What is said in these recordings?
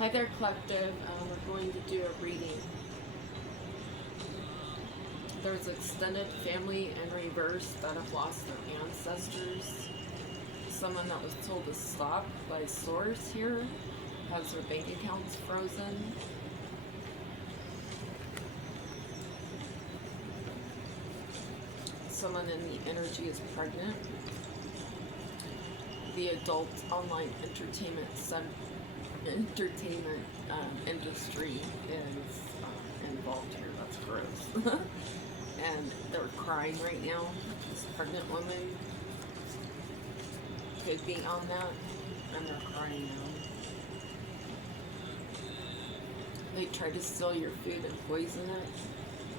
Hi there, Collective. We're going to do a reading. There's extended family in reverse that have lost their ancestors. Someone that was told to stop by source here has their bank accounts frozen. Someone in the energy is pregnant. The adult online entertainment industry is involved here. That's gross. And they're crying right now. This pregnant woman could be on that, and they're crying now. They try to steal your food and poison it.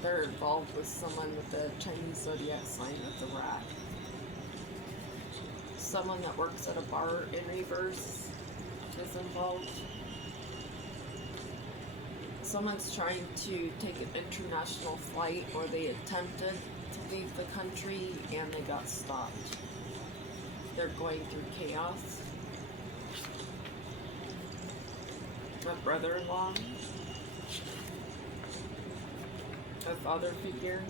They're involved with someone with the Chinese zodiac sign of the rat. Someone that works at a bar in reverse is involved. Someone's trying to take an international flight, or they attempted to leave the country and they got stopped. They're going through chaos. A brother-in-law, a father figure,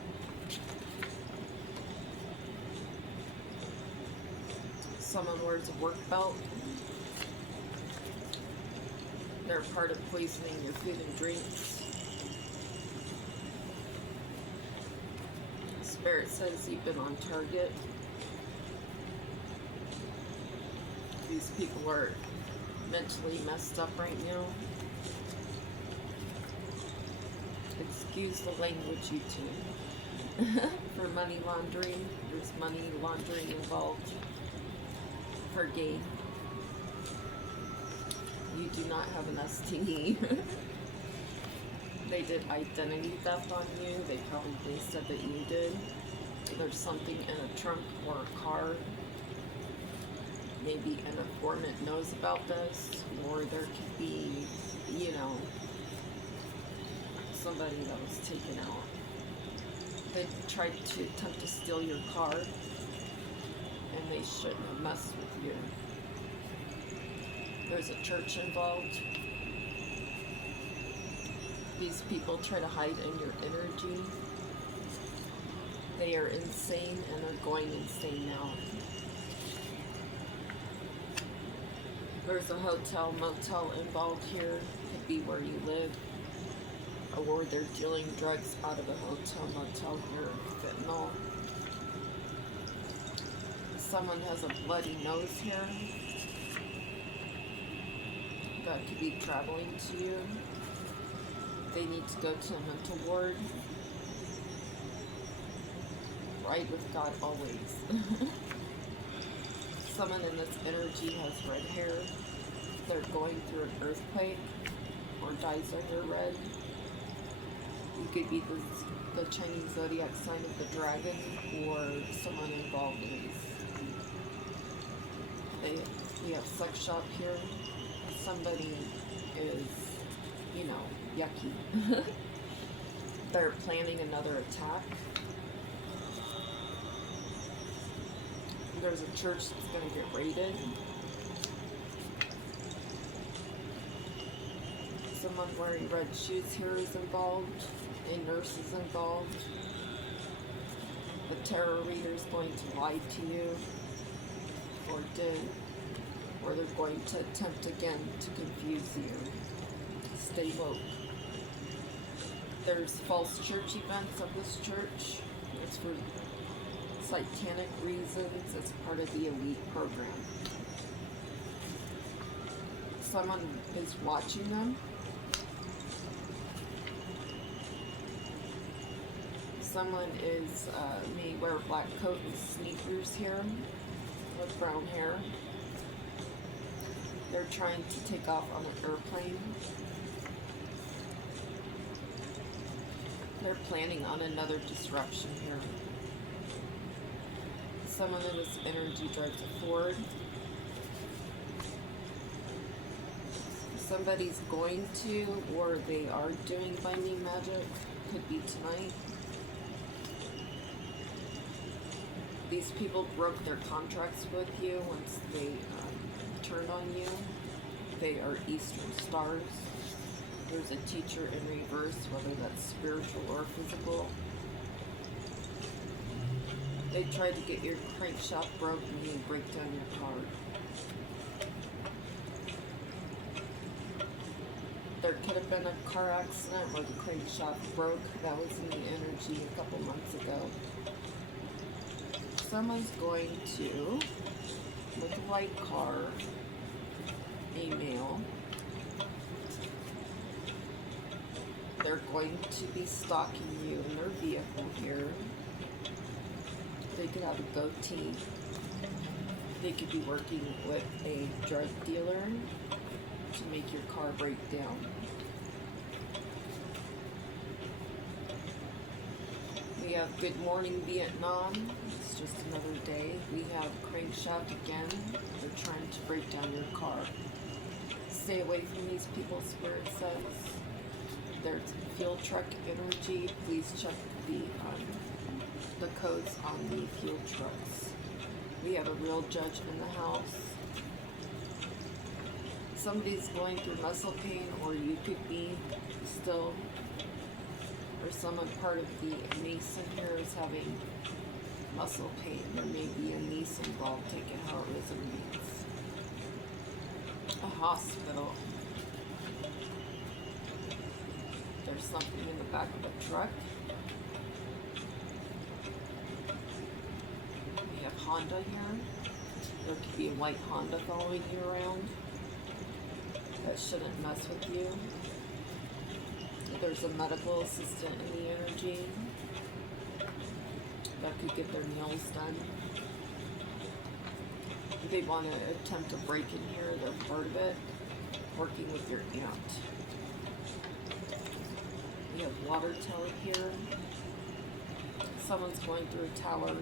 someone wears a work belt. They're part of poisoning your food and drinks. Spirit says you've been on target. These people are mentally messed up right now. Excuse the language, YouTube. For money laundering, there's money laundering involved. For gain. You do not have an STD. They did identity theft on you. They probably said that you did. There's something in a trunk or a car. Maybe an informant knows about this, or there could be, somebody that was taken out. They tried to attempt to steal your car, and they shouldn't have messed with you. There's a church involved. These people try to hide in your energy. They are insane, and they're going insane now. There's a hotel, motel involved here. Could be where you live. Or they're dealing drugs out of a hotel, motel here. Fentanyl. Someone has a bloody nose here. That could be traveling to you. They need to go to a mental ward. Ride with God always. Someone in this energy has red hair. They're going through an earthquake, or dyes their hair red. You could be the Chinese zodiac sign of the dragon, or someone involved in these. We have sex shop here. Somebody is, yucky. They're planning another attack. There's a church that's going to get raided. Someone wearing red shoes here is involved. A nurse is involved. The tarot reader is going to lie to you, or did. Or they're going to attempt again to confuse you. Stay woke. There's false church events of this church. It's for satanic reasons. It's part of the elite program. Someone is watching them. Someone is, may wear a black coat and sneakers here with brown hair. They're trying to take off on an airplane. They're planning on another disruption here. Someone in this energy drives a Ford. Somebody's going to, or they are doing binding magic. Could be tonight. These people broke their contracts with you once they turned on you. they are Eastern stars. There's a teacher in reverse, whether that's spiritual or physical. They tried to get your crankshaft broken and you break down your car. There could have been a car accident where the crankshaft broke. That was in the energy a couple months ago. Someone's going to, with a white car, email. They're going to be stalking you in their vehicle here. They could have a goatee. They could be working with a drug dealer to make your car break down. We have Good Morning Vietnam. It's just another day. We have crankshaft again. They're trying to break down your car. Stay away from these people, Spirit says. There's fuel truck energy. Please check the codes on the fuel trucks. We have a real judge in the house. Somebody's going through muscle pain, or you could be still, or someone part of the Mason here is having muscle pain. There may be a niece involved. Take it how it resonates. A hospital. There's something in the back of a truck. We have Honda here. There could be a white Honda following you around. That shouldn't mess with you. There's a medical assistant in the energy that could get their nails done. They want to attempt to break in here. They're part of it. Working with your aunt. We have water tower here. Someone's going through a tower.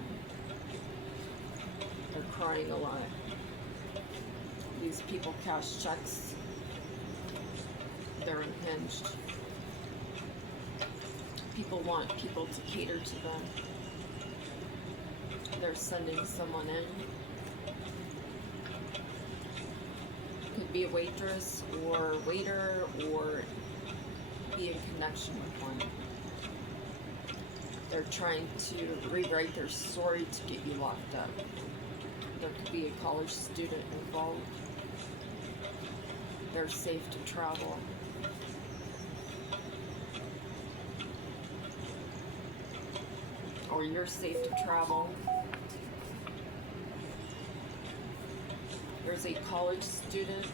They're crying a lot. These people cash checks. They're unhinged. People want people to cater to them. They're sending someone in. Could be a waitress or waiter, or be in connection with one. They're trying to rewrite their story to get you locked up. There could be a college student involved. They're safe to travel. Or you're safe to travel. There's a college student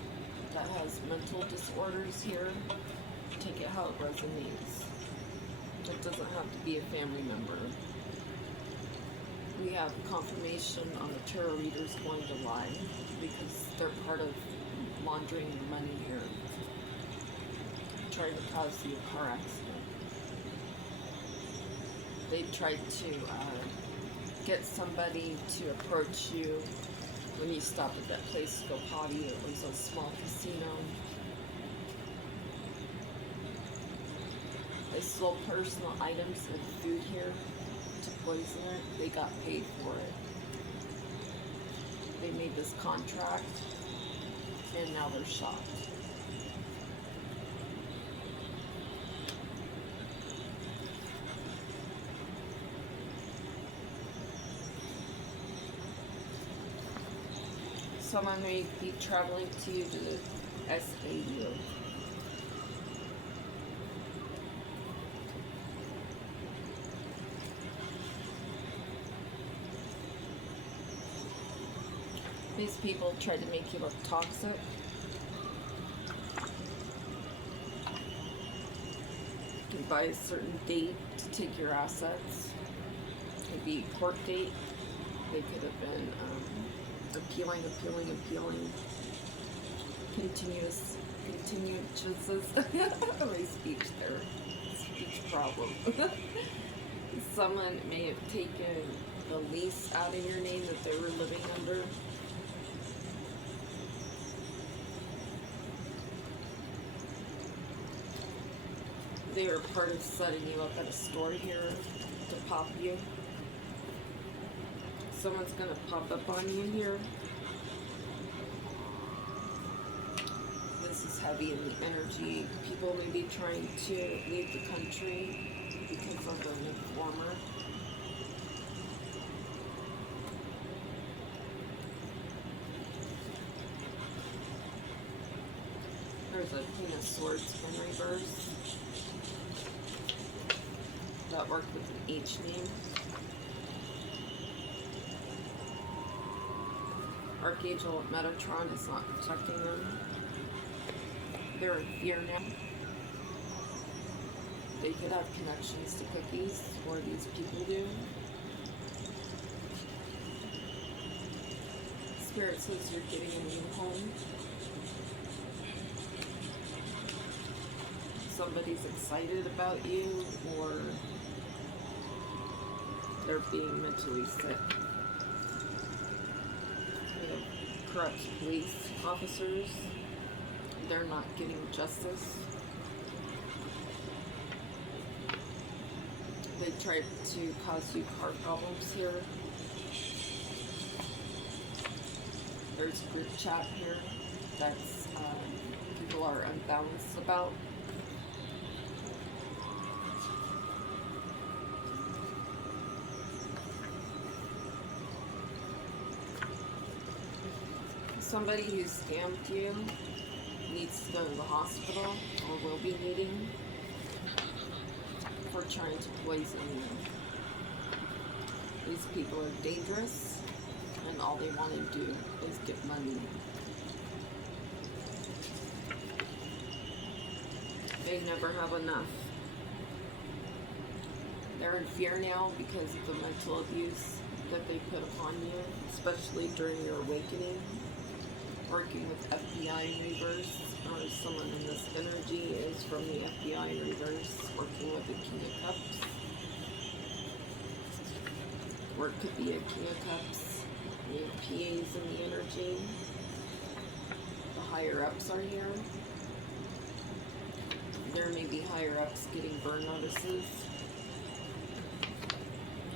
that has mental disorders here. Take it how it resonates. It doesn't have to be a family member. We have confirmation on the tarot readers going to lie because they're part of laundering money here. Trying to cause you a car accident. They tried to get somebody to approach you when you stopped at that place to go potty. It was a small casino. They sold personal items and food here to poison it. They got paid for it. They made this contract and now they're shocked. Someone may be traveling to you to the SAU. These people try to make you look toxic. You can buy a certain date to take your assets. It could be a court date. They could have been appealing. Continuous. My speech there. Speech problem. Someone may have taken the lease out of your name that they were living under. They were part of setting you up at a store here to pop you. Someone's gonna pop up on you here. heavy in the energy. People may be trying to leave the country because of an informer. There's a Queen of Swords in reverse that worked with an H name. Archangel Metatron is not protecting them. They're in fear now. They could have connections to cookies, or these people do. Spirit says you're getting a new home. Somebody's excited about you, or they're being mentally sick. We have corrupt police officers. They're not getting justice. They tried to cause you car problems here. There's a group chat here that's people are unbalanced about. Somebody who scammed you needs to go to the hospital, or will be needing, for trying to poison you. These people are dangerous, and all they want to do is get money. They never have enough. They're in fear now because of the mental abuse that they put upon you, especially during your awakening. Working with FBI in reverse, or someone in this energy is from the FBI in reverse, working with the King of Cups. Or it could be a King of Cups. We have PAs in the energy. The higher ups are here. There may be higher ups getting burn notices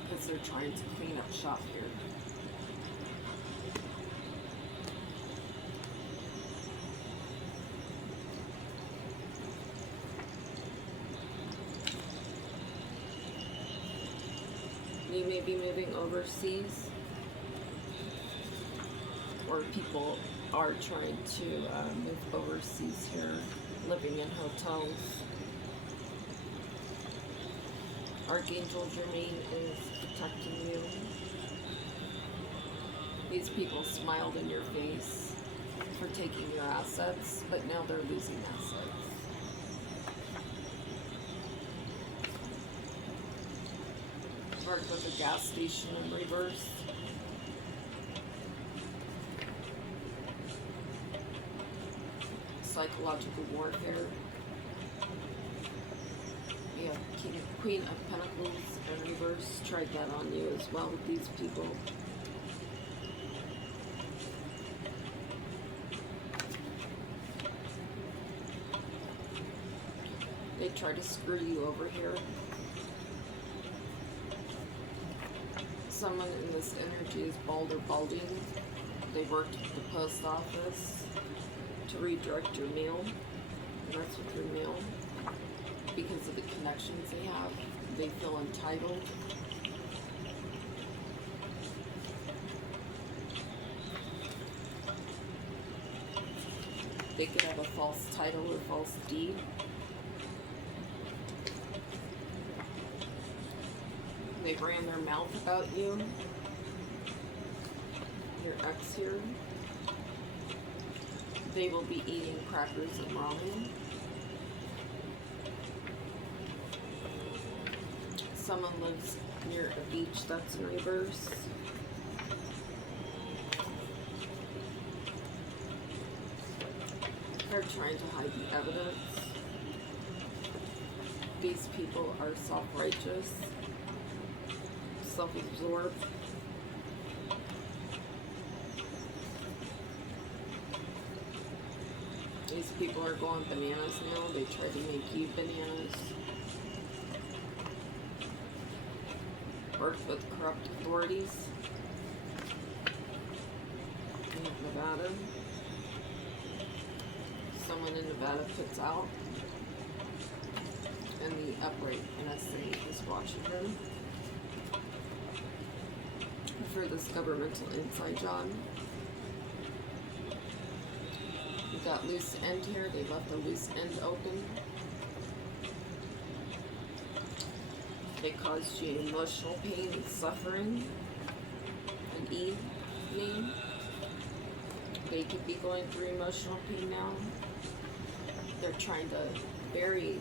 because they're trying to clean up shop here. You may be moving overseas, or people are trying to move overseas here, living in hotels. Archangel Jermaine is protecting you. These people smiled in your face for taking your assets, but now they're losing assets. Work with a gas station in reverse. Psychological warfare. We have Queen of Pentacles in reverse. Tried that on you as well with these people. They try to screw you over here. Someone in this energy is bald or balding. They worked with the post office to redirect your mail, mess with your mail, because of the connections they have. They feel entitled. They could have a false title or false deed. They ran their mouth about you. Your ex here. They will be eating crackers and ramen. Someone lives near a beach that's in reverse. They're trying to hide the evidence. These people are self-righteous, self-absorbed. These people are going bananas now. They try to make you bananas. Work with corrupt authorities. In Nevada. someone in Nevada puts out, and the upright NSA is watching them for this governmental inside job. We've got loose end here. They left a loose end open. They caused you emotional pain and suffering. An E name. They could be going through emotional pain now. They're trying to bury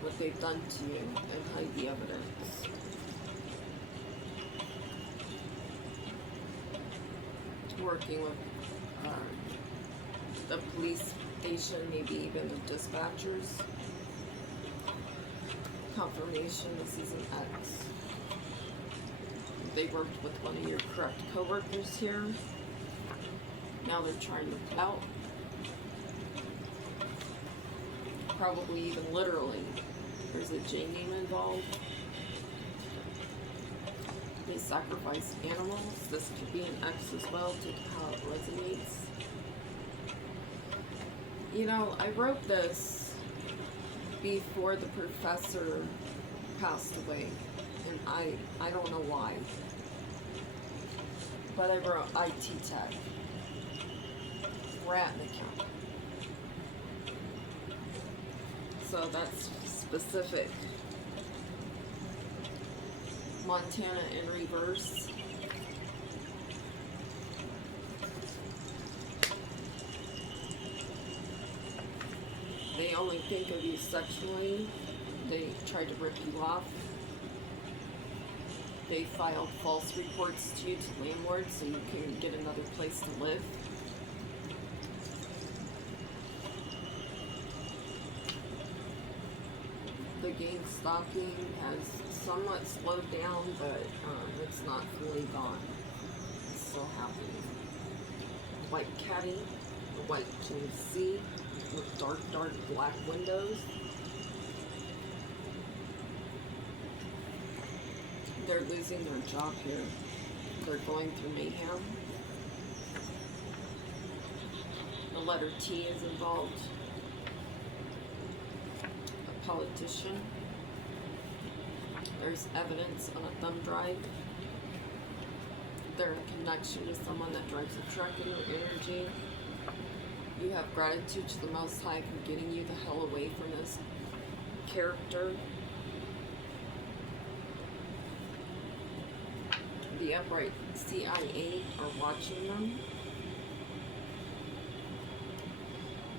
what they've done to you and hide the evidence. Working with the police station, maybe even the dispatchers. Confirmation this is an ex. They worked with one of your corrupt co-workers here. Now they're trying to put out. Probably even literally. There's a J name involved. They sacrifice animals. This could be an ex as well, to how it resonates. You know, I wrote this before the professor passed away, and I don't know why, but I wrote IT tech, rat account. So that's specific. Montana in reverse. They only think of you sexually. They try to rip you off. They filed false reports to you, to landlords, so you can get another place to live. The gang stalking has somewhat slowed down, but it's not fully gone. It's still happening. White caddy, the white GC with dark black windows. They're losing their job here. They're going through mayhem. The letter T is involved. A politician. There's evidence on a thumb drive. They're in connection to someone that drives a truck in your energy. You have gratitude to the Most High for getting you the hell away from this character. The upright CIA are watching them.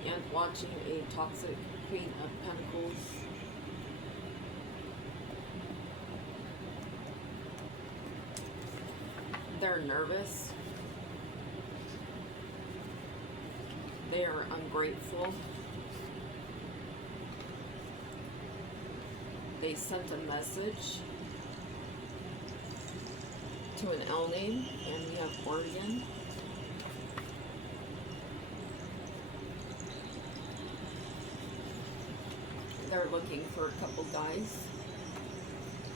And watching a toxic Queen of Pentacles. They're nervous. They are ungrateful. They sent a message to an L name, and we have Oregon. They're looking for a couple guys.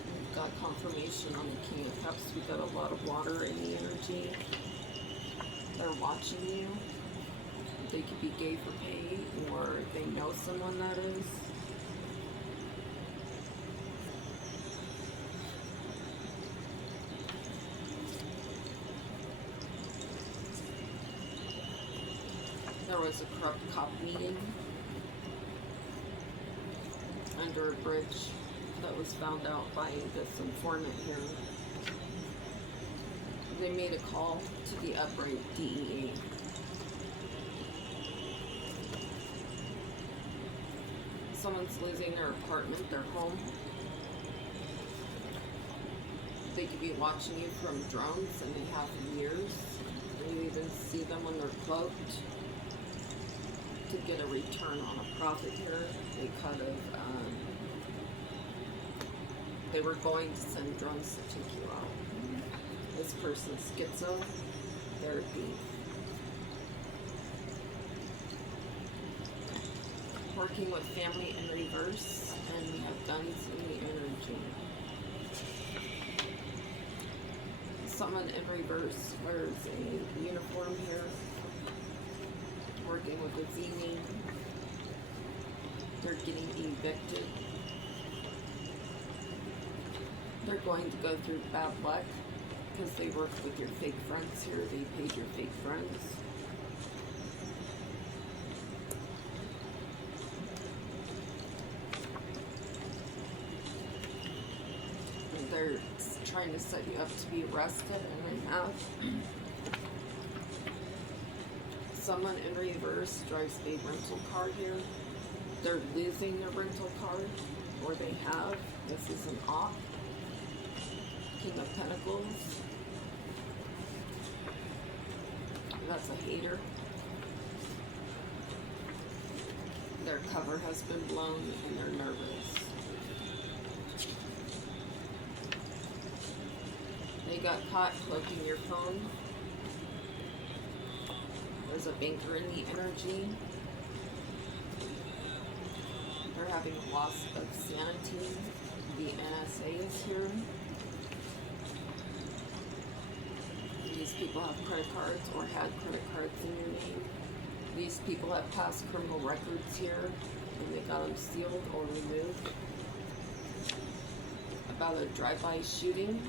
We've got confirmation on the King of Cups. We've got a lot of water in the energy. They're watching you. They could be gay for pay, or they know someone that is. There was a corrupt cop meeting under a bridge that was found out by this informant here. They made a call to the upright DEA. Someone's losing their apartment, their home. They could be watching you from drones, and they have for years. And you even see them when they're cloaked. To get a return on a profit here, they kind of, they were going to send drones to take you out. This person's schizo therapy. Working with family in reverse, and we have guns in the energy. Someone in reverse wears a uniform here. Working with a Z name. They're getting evicted. They're going to go through bad luck because they worked with your fake friends here. They paid your fake friends. And they're trying to set you up to be arrested, and they have. Someone in reverse drives a rental car here. They're losing their rental car, or they have. This is an op. King of Pentacles. That's a hater. Their cover has been blown and they're nervous. They got caught cloaking your phone. There's a banker in the energy. They're having a loss of sanity. The NSA is here. These people have credit cards or had credit cards in your name. These people have past criminal records here and they got them sealed or removed. About a drive-by shooting.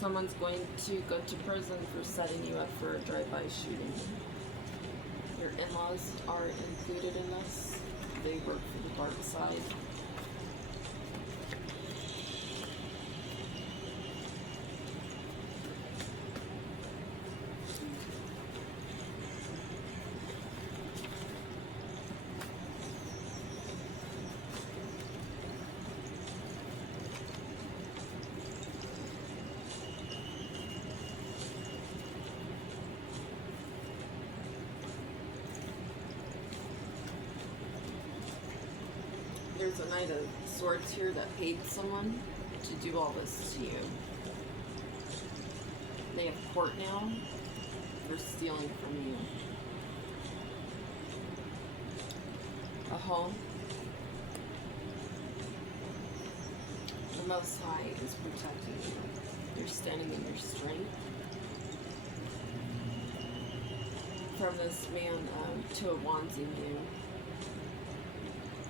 Someone's going to go to prison for setting you up for a drive-by shooting. Your in-laws are included in this. They work for the dark side. There's a Knight of Swords here that paid someone to do all this to you. They have court now for stealing from you. A home. The Most High is protecting you. You're standing in your strength. From this man to a wands in you.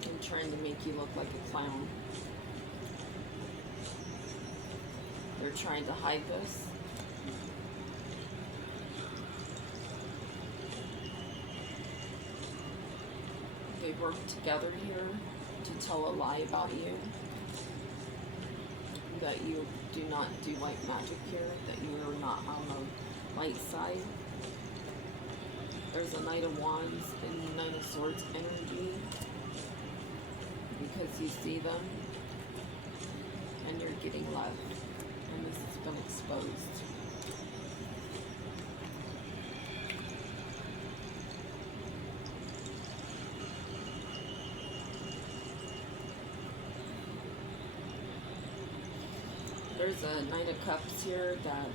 And trying to make you look like a clown. They're trying to hide this. They work together here to tell a lie about you. That you do not do white magic here. That you are not on the light side. There's a Knight of Wands and the Knight of Swords energy. Because you see them and you're getting love, and this has been exposed. There's a Knight of Cups here that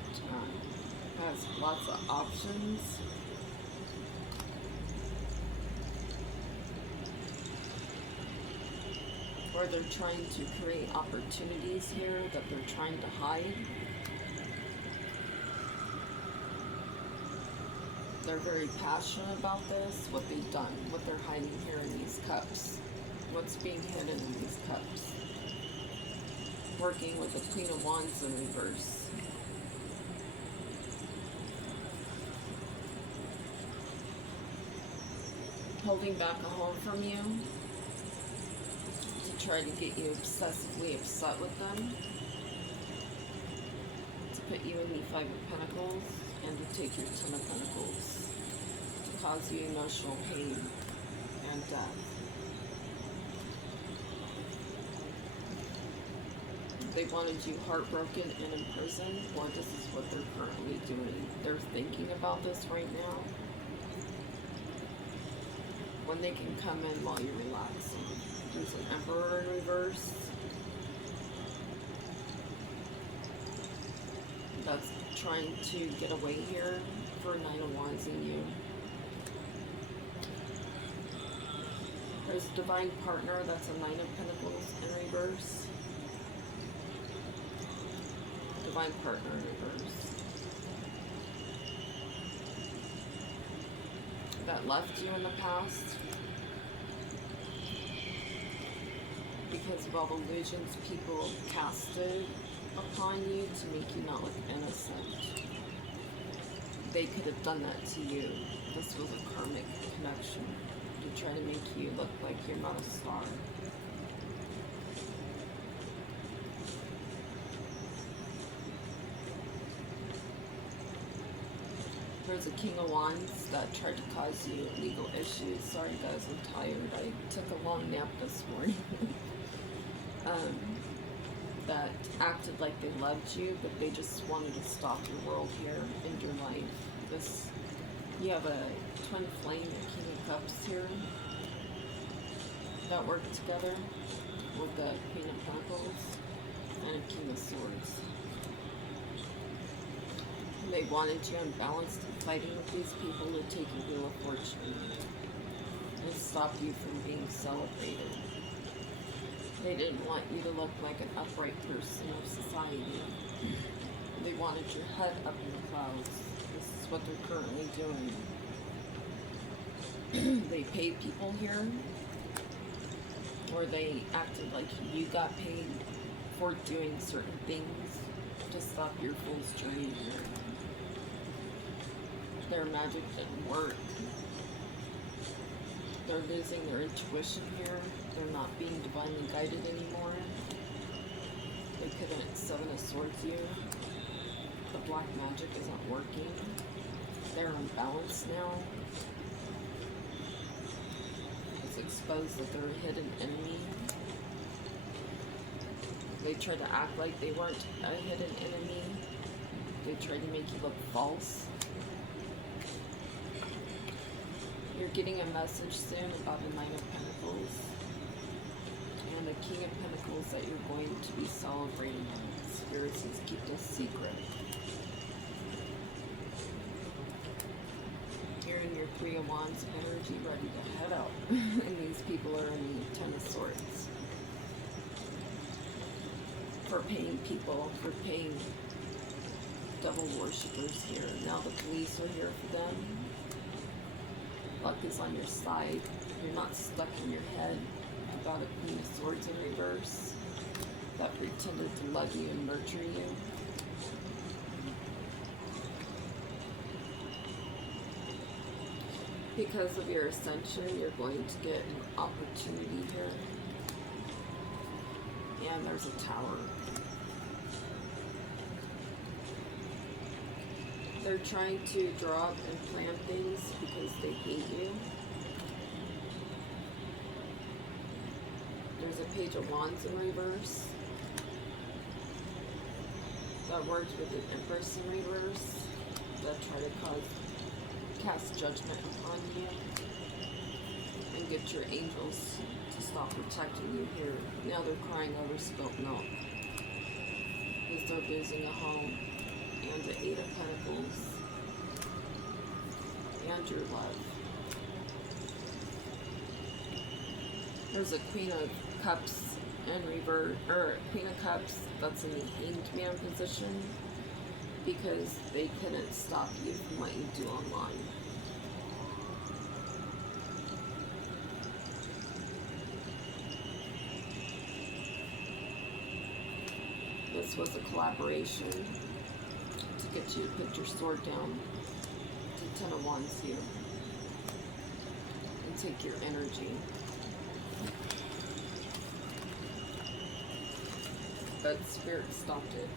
has lots of options. Or they're trying to create opportunities here that they're trying to hide. They're very passionate about this, what they've done, what they're hiding here in these cups. What's being hidden in these cups. Working with the Queen of Wands in reverse. Holding back a home from you. Try to get you obsessively upset with them, to put you in the Five of Pentacles, and to take your Ten of Pentacles, to cause you emotional pain and death. They wanted you heartbroken and in prison, or this is what they're currently doing. They're thinking about this right now, when they can come in while you're relaxing. There's an Emperor in reverse. That's trying to get away here for a Nine of Wands in you. There's a Divine Partner, that's a Nine of Pentacles in reverse. Divine Partner in reverse. that left you in the past because of all the illusions people casted upon you to make you not look innocent. They could have done that to you. This was a karmic connection to try to make you look like you're not a star. There's a King of Wands that tried to cause you legal issues. Sorry guys, I'm tired. I took a long nap this morning. That acted like they loved you, but they just wanted to stop your world here and your life. You have a twin flame, a King of Cups here, that work together with the Queen of Pentacles and a King of Swords. They wanted you unbalanced and fighting with these people to take your wheel of fortune and stop you from being celebrated. They didn't want you to look like an upright person of society. They wanted your head up in the clouds. This is what they're currently doing. They paid people here, or they acted like you got paid for doing certain things to stop your fool's journey here. Their magic didn't work. They're losing their intuition here. They're not being divinely guided anymore. They couldn't Seven of Swords you. The black magic isn't working. They're unbalanced now. It's exposed that they're a hidden enemy. They tried to act like they weren't a hidden enemy. They tried to make you look false. You're getting a message soon about a Knight of Pentacles and a King of Pentacles that you're going to be celebrating. Spirit says keep this secret. You're in your Three of Wands energy, ready to head out. And these people are in the Ten of Swords. For paying people, for paying devil worshippers here. Now the police are here for them. Luck is on your side. You're not stuck in your head about a Queen of Swords in reverse that pretended to love you and nurture you. Because of your ascension, you're going to get an opportunity here. And there's a tower. They're trying to draw up and plan things because they hate you. There's a Page of Wands in reverse that works with the Empress in reverse that try to cast judgment upon you and get your angels to stop protecting you here. Now they're crying over spilt milk because they're losing a home. And the Eight of Pentacles, and your love. There's a Queen of Cups and reverse, or Queen of Cups that's in the Hanged Man position because they couldn't stop you from what you do online. This was a collaboration to get you to put your sword down to Ten of Wands here and take your energy. But Spirit stopped it.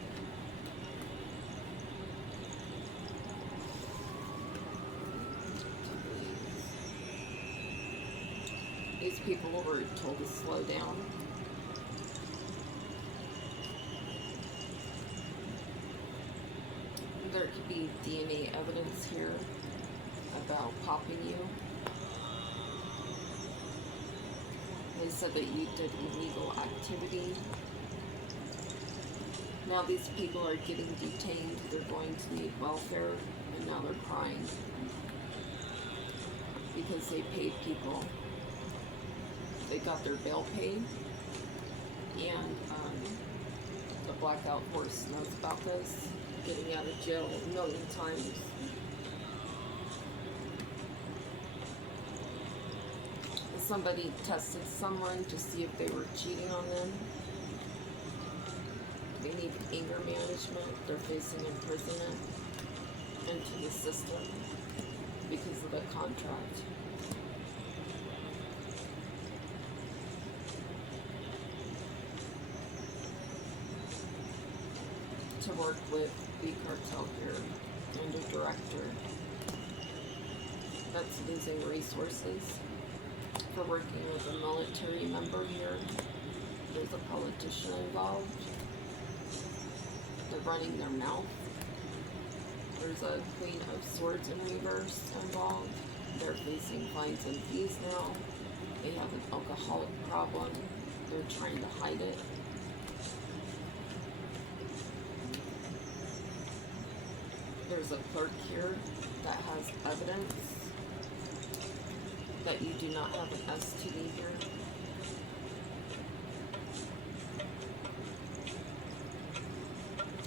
These people were told to slow down. There could be DNA evidence here about popping you. They said that you did illegal activity. Now these people are getting detained. They're going to need welfare, and now they're crying because they paid people. They got their bail paid, and the Blackout Horse knows about this. Getting out of jail a million times. somebody tested someone to see if they were cheating on them. They need anger management. They're facing imprisonment into the system because of the contract. To work with the cartel here and a director that's losing resources for working with a military member here. There's a politician involved. They're running their mouth. There's a Queen of Swords in reverse involved. They're facing fines and fees now. They have an alcoholic problem. They're trying to hide it. There's a clerk here that has evidence that you do not have an STD here.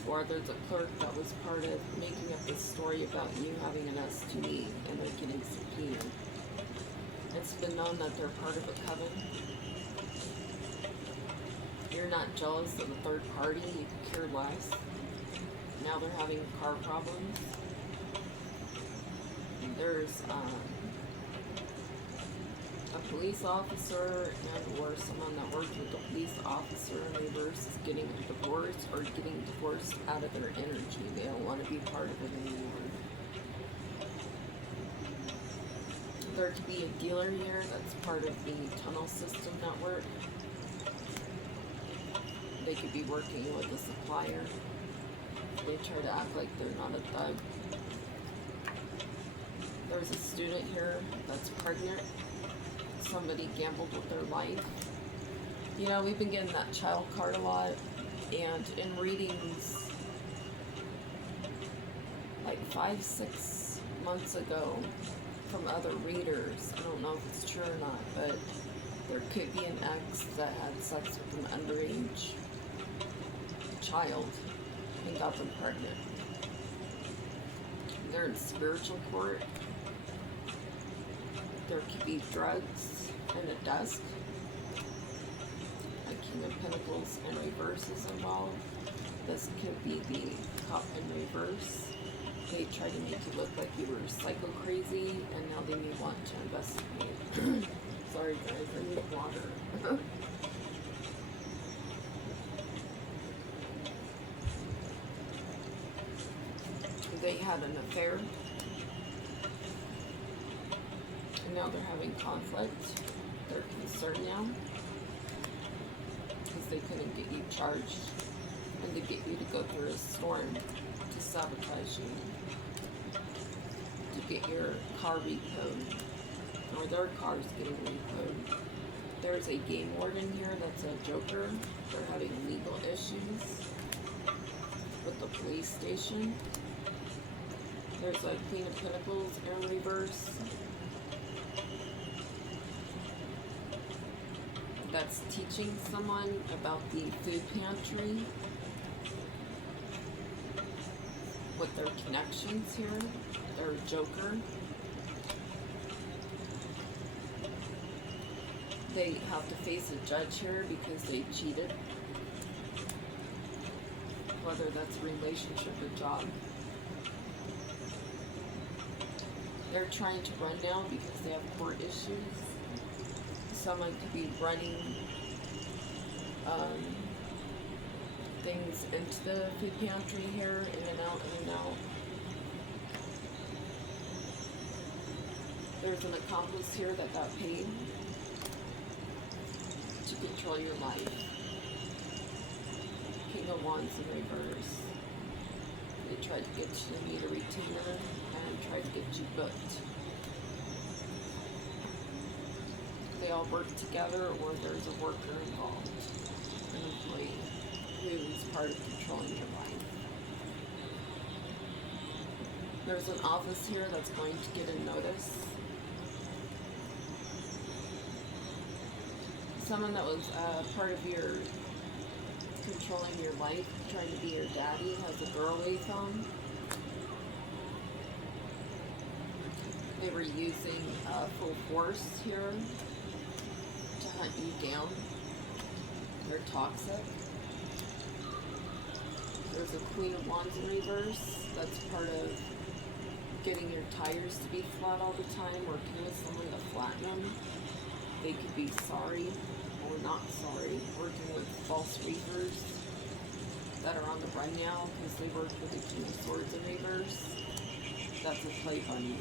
Or there's a clerk that was part of making up this story about you having an STD and they're getting subpoenaed. It's been known that they're part of a coven. You're not jealous of the third party, you could care less. Now they're having car problems. There's a police officer and or someone that worked with a police officer in reverse is getting a divorce or getting divorced out of their energy. They don't want to be part of it anymore. There could be a dealer here that's part of the tunnel system network. They could be working with a supplier. They try to act like they're not a thug. There's a student here that's pregnant. Somebody gambled with their life. You know, we've been getting that child card a lot, and in readings like 5-6 months ago from other readers, I don't know if it's true or not, but there could be an ex that had sex with an underage child and got them pregnant. They're in spiritual court. There could be drugs and a desk. A King of Pentacles in reverse is involved. This could be the Cup in reverse. They try to make you look like you were psycho crazy, and now they may want to investigate. Sorry guys, I need water. They had an affair. And now they're having conflict. They're concerned now because they couldn't get you charged and to get you to go through a storm to sabotage you, to get your car repoed or their cars getting repoed. There's a game warden here that's a joker. They're having legal issues with the police station. There's a Queen of Pentacles in reverse. That's teaching someone about the food pantry with their connections here. They're a joker. They have to face a judge here because they cheated. Whether that's a relationship or job. They're trying to run now because they have court issues. Someone could be running things into the food pantry here, in and out, in and out. There's an accomplice here that got paid to control your life. King of Wands in reverse. They tried to get you to meet a retainer and tried to get you booked. They all work together, or there's a worker involved, an employee who's part of controlling your life. There's an office here that's going to get a notice. Someone that was part of your controlling your life, trying to be your daddy, has a girly phone. They were using full force here hunt you down. They're toxic. There's a Queen of Wands in reverse. That's part of getting your tires to be flat all the time, working with someone to flatten them. They could be sorry or not sorry, working with false reapers that are on the run now because they work with the King of Swords in reverse. That's a play bunny.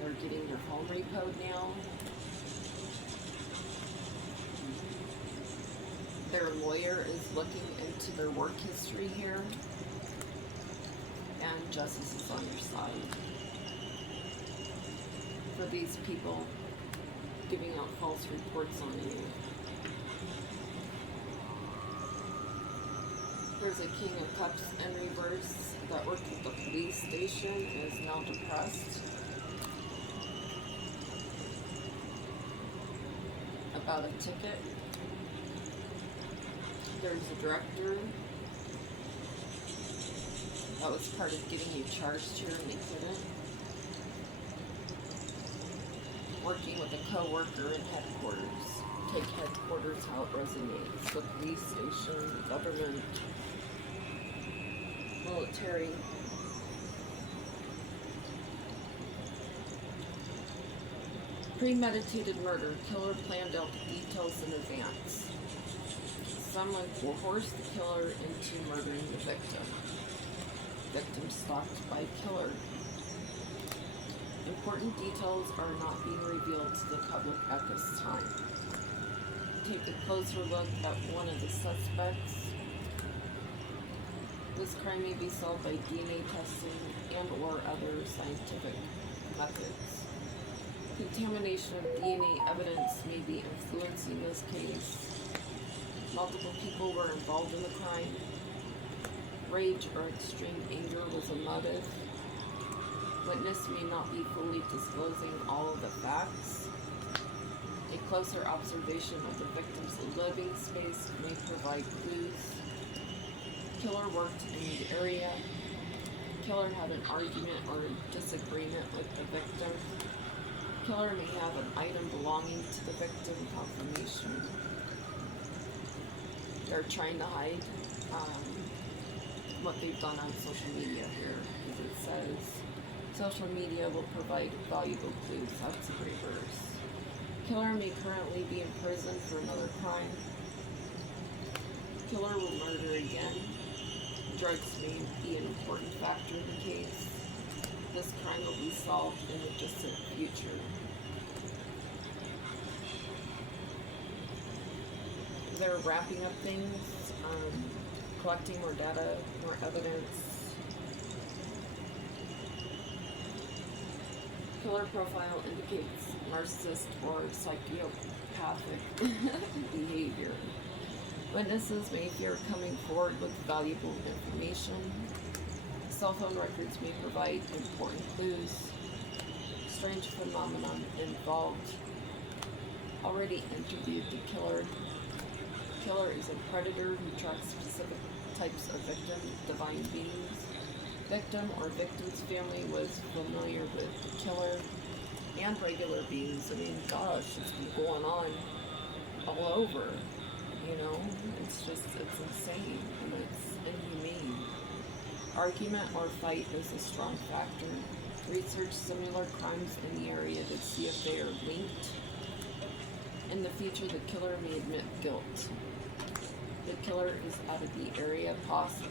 They're getting their home repoed now. Their lawyer is looking into their work history here, and justice is on your side. For these people giving out false reports on you. There's a King of Cups in reverse that worked with the police station and is now depressed about a ticket. There's a director that was part of getting you charged here and they couldn't. Working with a co-worker in headquarters. Take headquarters how it resonates. The police station, government, military. Premeditated murder. Killer planned out the details in advance. Someone forced the killer into murdering the victim. Victim stalked by killer. Important details are not being revealed to the public at this time. Take a closer look at one of the suspects. This crime may be solved by DNA testing and or other scientific methods. Contamination of DNA evidence may be influencing this case. Multiple people were involved in the crime. Rage or extreme anger was a motive. Witness may not be fully disclosing all of the facts. A closer observation of the victim's living space may provide clues. Killer worked in the area. Killer had an argument or disagreement with the victim. Killer may have an item belonging to the victim. Confirmation. They're trying to hide what they've done on social media here, because it says social media will provide valuable clues. That's a reverse. Killer may currently be in prison for another crime. Killer will murder again. Drugs may be an important factor in the case. This crime will be solved in the distant future. They're wrapping up things, collecting more data, more evidence. Killer profile indicates narcissist or psychopathic behavior. Witnesses may fear coming forward with valuable information. Cell phone records may provide important clues. Strange phenomenon involved. Already interviewed the killer. Killer is a predator who tracks specific types of victim, divine beings. Victim or victim's family was familiar with the killer and regular beings. I mean, gosh, it's been going on all over, you know? It's insane and it's inhumane. Argument or fight is a strong factor. Research similar crimes in the area to see if they are linked. In the future, the killer may admit guilt. The killer is out of the area, possibly.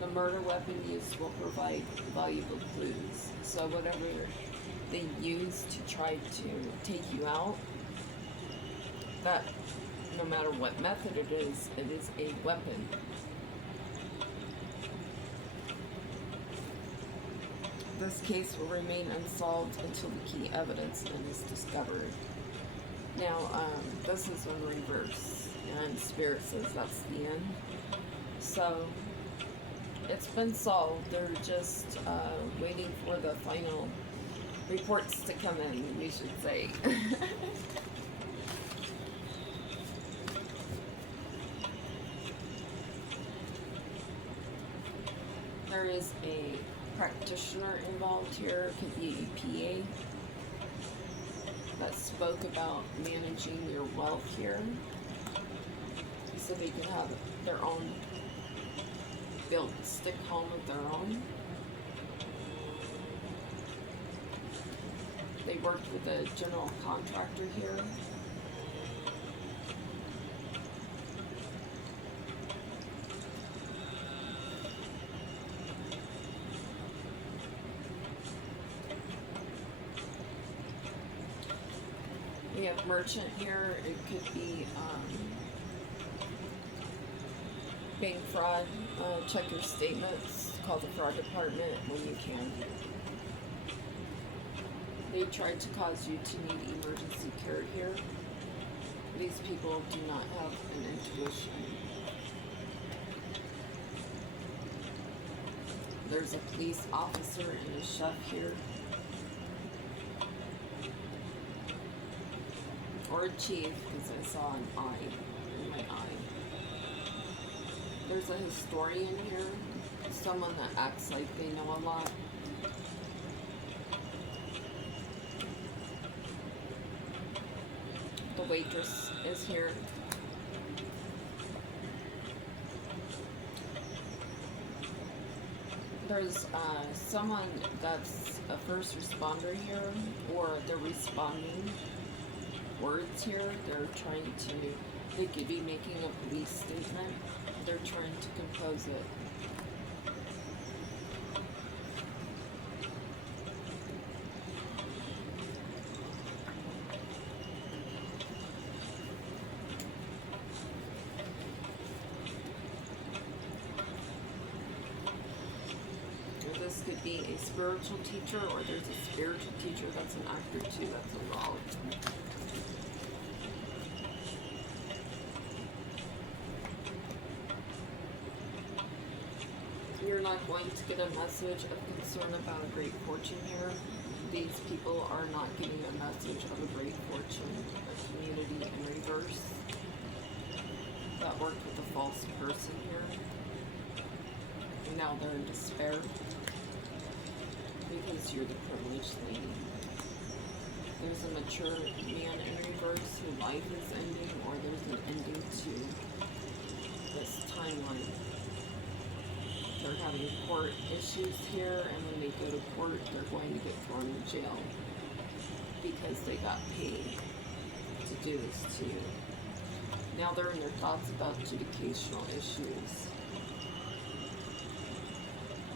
The murder weapon used will provide valuable clues. So whatever they use to try to take you out, that no matter what method it is a weapon. This case will remain unsolved until the key evidence is discovered. Now, this is in reverse, and Spirit says that's the end. So, it's been solved. They're just waiting for the final reports to come in, we should say. There is a practitioner involved here. It could be a PA. that spoke about managing your wealth here, so they could have their own built stick home of their own. They worked with a general contractor here. We have merchant here. It could be bank fraud. Check your statements. Call the fraud department when you can. They tried to cause you to need emergency care here. These people do not have an intuition. There's a police officer and a chef here. Or a chief, because I saw an eye in my eye. There's a historian here. Someone that acts like they know a lot. The waitress is here. There's someone that's a first responder here, or they're responding words here. They're trying to, they could be making a police statement. They're trying to compose it. This could be a spiritual teacher, or there's a spiritual teacher that's an actor too, that's involved. You're not going to get a message of concern about a great fortune here. These people are not getting a message of a great fortune, a community in reverse. That worked with a false person here. And now they're in despair. Because you're the privileged lady. There's a mature man in reverse whose life is ending, or there's an ending to this timeline. They're having court issues here, and when they go to court, they're going to get thrown in jail because they got paid to do this to you. Now they're in their thoughts about educational issues.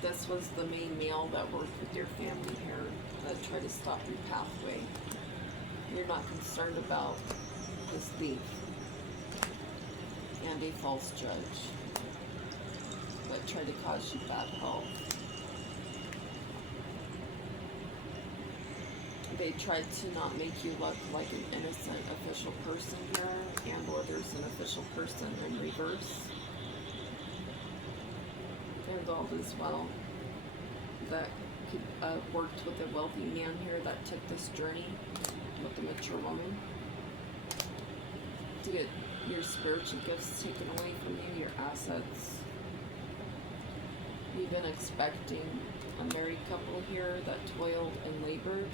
This was the main male that worked with your family here that tried to stop your pathway. You're not concerned about this thief and a false judge that tried to cause you bad health. They tried to not make you look like an innocent official person here, and or there's an official person in reverse involved as well that could, worked with a wealthy man here that took this journey with a mature woman to get your spiritual gifts taken away from you, your assets. You've been expecting a married couple here that toiled and labored.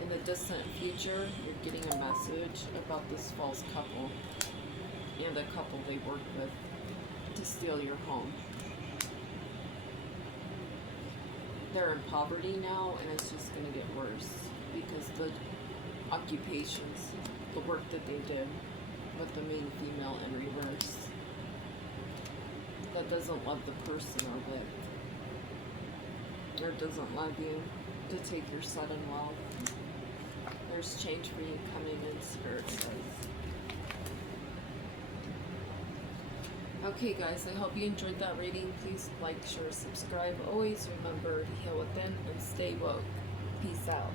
In the distant future, you're getting a message about this false couple and a couple they worked with to steal your home. They're in poverty now, and it's just going to get worse because the occupations, the work that they did with the main female in reverse, that doesn't love the person or with, or doesn't love you to take your sudden wealth. There's change for you coming in, Spirit says. Okay guys, I hope you enjoyed that reading. Please like, share, subscribe. Always remember to heal within and stay woke. Peace out.